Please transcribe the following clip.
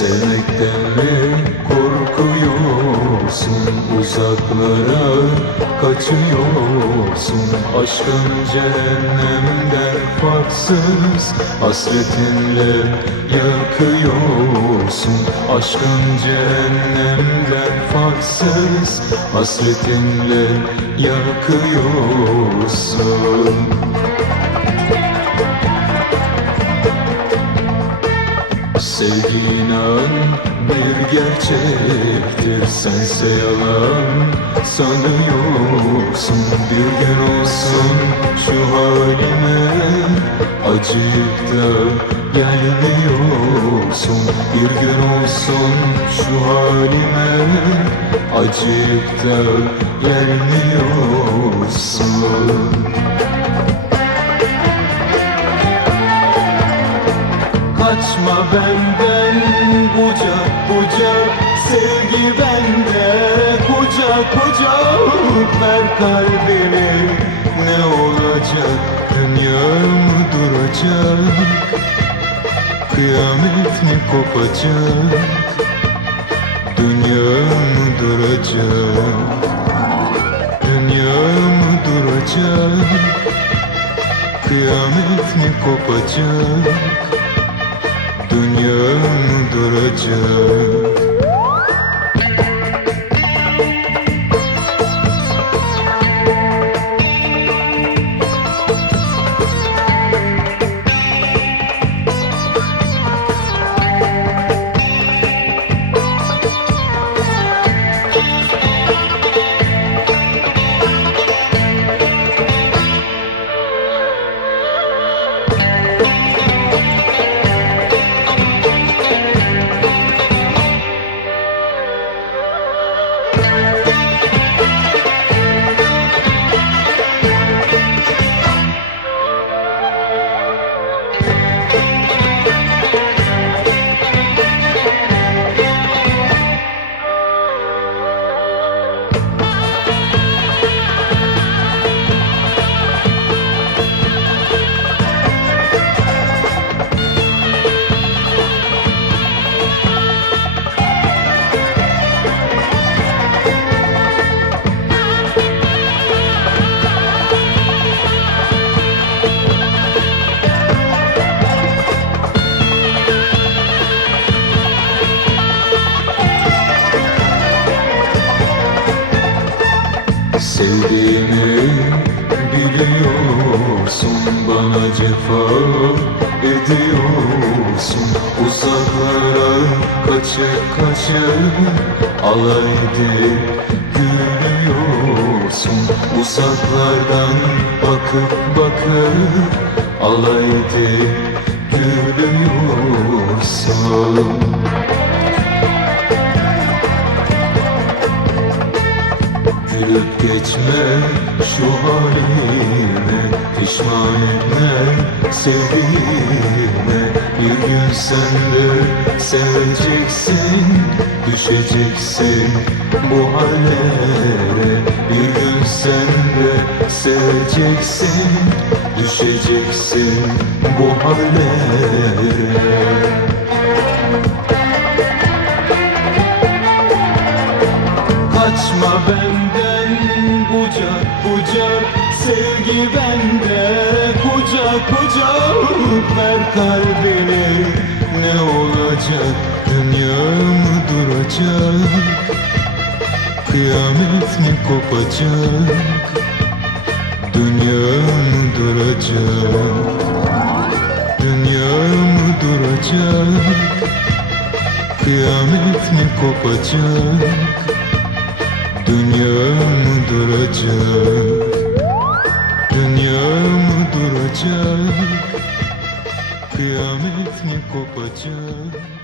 Sevmekten mi korkuyorsun Uzaklara kaçıyorsun. Aşkın cehennemden farksız Hasretinle yakıyorsun. Aşkın cehennemden farksız Hasretinle yakıyorsun Sevdiğin bir gerçektir. Sense yalan sanıyorsun. Bir gün olsun şu halime Acıyıp da gelmiyorsun. Bir gün olsun şu halime Acıyıp da gelmiyorsun Kaçma benden bucak bucak Sevgi bende kucak kucak. Ver kalbimi ne olacak? Dünya mı duracak. Kıyamet mi kopacak? Dünya mı duracak. Dünya mı duracak. Kıyamet mi kopacak Dünya mı duracak Sevdiğimi biliyorsun Bana cefa ediyorsun. Uzaklara kaçıp kaçıp Alay edip gülüyorsun. Uzaklardan bakıp bakıp Alay edip gülüyorsun Gülüp geçme şu halime Pişman etme sevdiğime. Bir gün sen de seveceksin Düşeceksin bu hallere Bir gün sen de seveceksin Düşeceksin bu hallere kucak Ver kalbini ne olacak? Dünya mı duracak? Kıyamet mi kopacak? Dünya mı duracak? Dünya mı duracak? Kıyamet mi kopacak? Dünya mı duracak? Dünya mı duracak Kıyamet mi kopacak